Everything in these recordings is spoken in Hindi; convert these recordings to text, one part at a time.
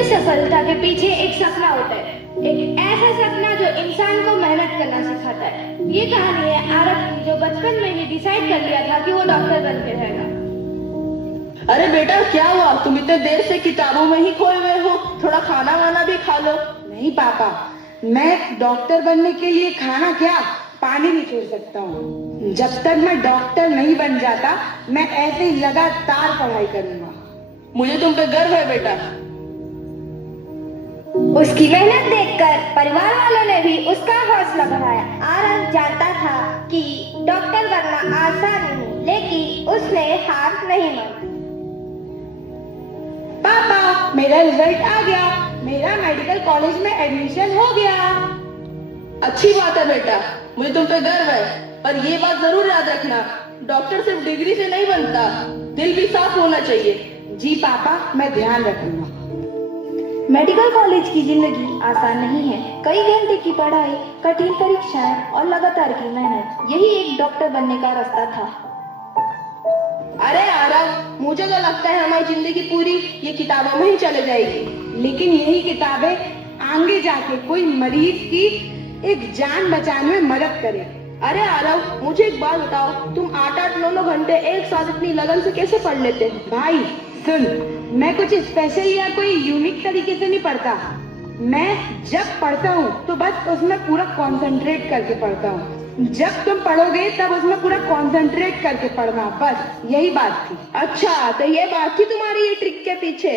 भी सफलता के पीछे एक सपना होता है, एक ऐसा सपना जो इंसान को मेहनत करना सिखाता है। ये कहानी है आरव की, जो बचपन में ही डिसाइड कर लिया था कि वो डॉक्टर बन के रहेगा। अरे बेटा, क्या हुआ? तुम इतने देर से किताबों में ही खोए हुए हो, थोड़ा खाना वाना भी खा लो। नहीं पापा, मैं डॉक्टर बनने के लिए खाना क्या, पानी भी छोड़ सकता हूँ। जब तक मैं डॉक्टर नहीं बन जाता, मैं ऐसे ही लगातार पढ़ाई करूंगा। मुझे तुम पे गर्व है बेटा। उसकी मेहनत देखकर परिवार वालों ने भी उसका हौसला बढ़ाया। आरव जानता था कि डॉक्टर बनना आसान नहीं, लेकिन उसने हार नहीं मानी। पापा, मेरा रिजल्ट आ गया, मेरा मेडिकल कॉलेज में एडमिशन हो गया। अच्छी बात है बेटा, मुझे तुम पे गर्व है। पर ये बात जरूर याद रखना, डॉक्टर सिर्फ डिग्री से नहीं बनता, दिल भी साफ होना चाहिए। जी पापा, मैं ध्यान रखूंगा। मेडिकल कॉलेज की जिंदगी आसान नहीं है। कई घंटे की पढ़ाई, कठिन परीक्षाएं और लगातार की मेहनत, यही एक डॉक्टर बनने का रास्ता था। अरे आरव, मुझे तो लगता है हमारी जिंदगी पूरी ये किताबों में ही चले जाएगी। लेकिन यही किताबें आगे जाके कोई मरीज की एक जान बचाने में मदद करे। अरे आरव, मुझे एक बात बताओ, तुम 8-8, 9-9 घंटे एक साथ इतनी लगन से कैसे पढ़ लेते हो? भाई सुन, मैं कुछ स्पेशल या कोई यूनिक तरीके से नहीं पढ़ता। मैं जब पढ़ता हूँ तो बस उसमें पूरा कंसंट्रेट करके पढ़ता हूँ। जब तुम पढ़ोगे तब उसमें पूरा कंसंट्रेट करके पढ़ना, बस यही बात थी। अच्छा, तो ये बात थी तुम्हारी ये ट्रिक के पीछे।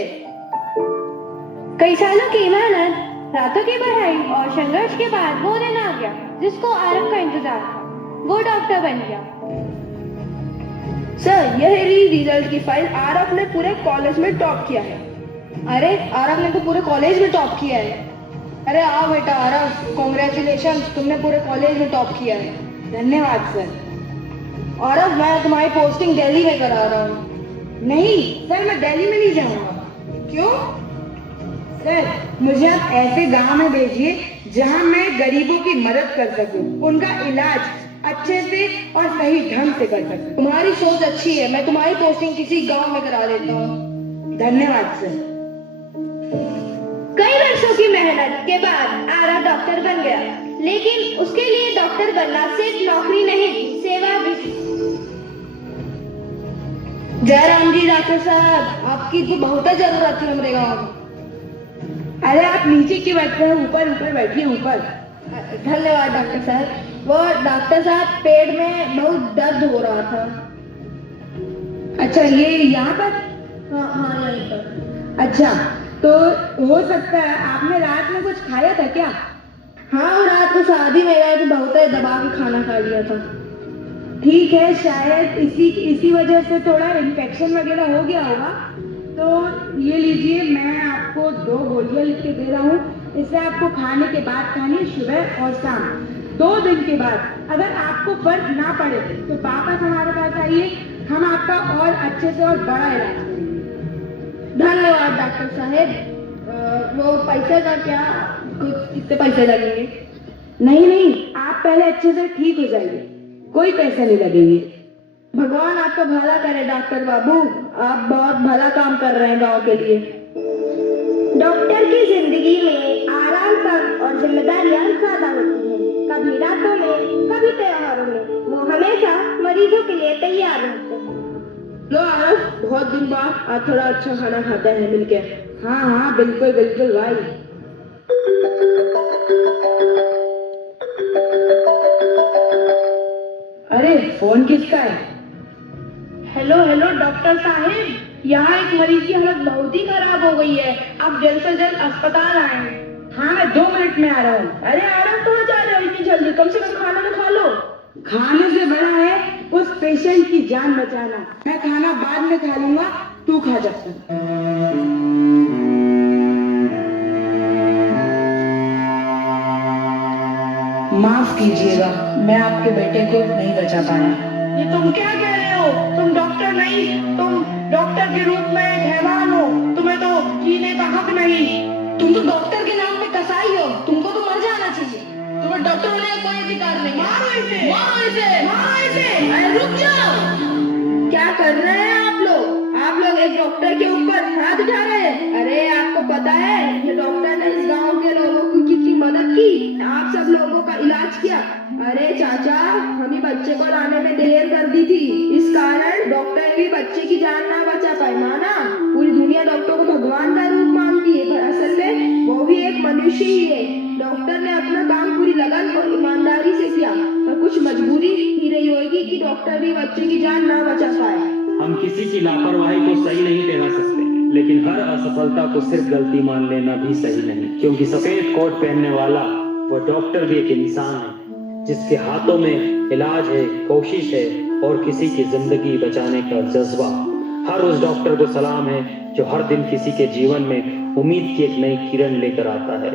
कई सालों की मेहनत, रातों की पढ़ाई और संघर्ष के बाद वो दिन आ गया जिसको आरव का इंतजार था। वो डॉक्टर बन गया। सर, यह रही रिजल्ट की फाइल। आरव ने पूरे कॉलेज में टॉप किया है। अरे आरव ने तो पूरे कॉलेज में टॉप किया है। अरे आओ बेटा आरव, कॉन्ग्रेचुलेशन, तुमने पूरे कॉलेज में टॉप किया है। धन्यवाद सर। आरव, मैं तुम्हारी पोस्टिंग दिल्ली में करा रहा हूँ। नहीं सर, मैं दिल्ली में नहीं जाऊंगा। क्यों? सर, मुझे आप ऐसे गांव में भेजिए जहां मैं गरीबों की मदद कर सकूं, उनका इलाज अच्छे से और सही ढंग से कर सकूं। तुम्हारी सोच अच्छी है, मैं तुम्हारी पोस्टिंग किसी गांव में करा देता हूँ। धन्यवाद सर। कई वर्षों की मेहनत के बाद आरव डॉक्टर बन गया, लेकिन उसके लिए डॉक्टर बनना सिर्फ नौकरी नहीं थी, सेवा भी थी। जयराम जी डॉक्टर साहब, आपकी तो बहुत जरूरत है हमारे गाँव में। अरे आप नीचे क्यों बैठे हैं, ऊपर ऊपर बैठिए ऊपर। धन्यवाद डॉक्टर साहब। वो डॉक्टर साहब, पेट में बहुत दर्द हो रहा था। अच्छा, ये यहाँ पर? हाँ, यहीं पर। अच्छा, तो हो सकता है आपने रात में कुछ खाया था क्या? हाँ, रात को शादी में गए तो बहुत दबा के खाना खा लिया था। ठीक है, शायद इसी वजह से थोड़ा इन्फेक्शन वगैरह हो गया होगा। तो ये लीजिए, मैं आपको 2 गोलियां लिख के दे रहा हूँ। इसे आपको खाने के बाद खानी, सुबह और शाम। 2 दिन के बाद अगर आपको फर्क ना पड़े तो वापस हमारे पास आइए, हम आपका और अच्छे से और बड़ा इलाज करेंगे। धन्यवाद डॉक्टर साहब। वो पैसे का क्या, कुछ कितने पैसे लगेंगे? नहीं, आप पहले अच्छे से ठीक हो जाइए, कोई पैसे नहीं लगेंगे। भगवान आपका भला करे डॉक्टर बाबू, आप बहुत भला काम कर रहे हैं गांव के लिए। डॉक्टर की जिंदगी में आराम तक और जिम्मेदारियां ज्यादा होती हैं। कभी रातों में, कभी त्योहारों में वो हमेशा मरीजों के लिए तैयार रहते हैं। लो आरव, बहुत दिन बाद आज थोड़ा अच्छा खाना खाते हैं मिलके। हाँ, बिल्कुल बिल्कुल भाई। अरे फोन किसका है? हेलो डॉक्टर साहब, यहाँ एक मरीज की हालत बहुत ही खराब हो गई है, आप जल्द से जल्द अस्पताल आए। हाँ, मैं 2 मिनट में आ रहा हूँ। अरे आरव, कहाँ जा रहे हो इतनी जल्दी? कम से कम खाना तो खा लो। खाने से बड़ा है उस पेशेंट की जान बचाना। मैं खाना बाद में खा लूंगा, तू खा जा। माफ कीजिएगा, मैं आपके बेटे को नहीं बचा पाया। ये तुम क्या कह रहे हो? तुम डॉक्टर नहीं, तुम डॉक्टर के रूप में एक हैवान हो, तुम्हें तो जीने का हक नहीं। तुम तो डॉक्टर के नाम पे कसाई हो, तुमको तो मर जाना चाहिए। तुम्हें डॉक्टर होने का कोई अधिकार नहीं। मारो इसे, मारो इसे, मारो इसे। अरे रुक जाओ, क्या कर रहे हैं आप लोग? एक डॉक्टर के ऊपर हाथ उठा रहे हैं। अरे आपको पता है ये डॉक्टर ने इस गांव के लोगों की कितनी मदद की, आप सब लोगों का इलाज किया। अरे चाचा, हम ही बच्चे को लाने में देर कर दी थी, इस कारण डॉक्टर भी बच्चे की जान ना बचा पाए। माना पूरी दुनिया डॉक्टर को भगवान का रूप मानती है, पर असल में वो भी एक मनुष्य ही है। डॉक्टर ने अपना काम पूरी लगन और ईमानदारी से किया, पर कुछ मजबूरी ही रही होगी कि डॉक्टर भी बच्चे की जान ना बचा पाए। हम किसी की लापरवाही को सही नहीं ठहरा सकते, लेकिन हर असफलता को सिर्फ गलती मान लेना भी सही नहीं, क्योंकि सफेद कोट पहनने वाला वो डॉक्टर भी एक इंसान है जिसके हाथों में इलाज है, कोशिश है और किसी की जिंदगी बचाने का जज्बा। हर उस डॉक्टर को सलाम है जो हर दिन किसी के जीवन में उम्मीद की एक नई किरण लेकर आता है।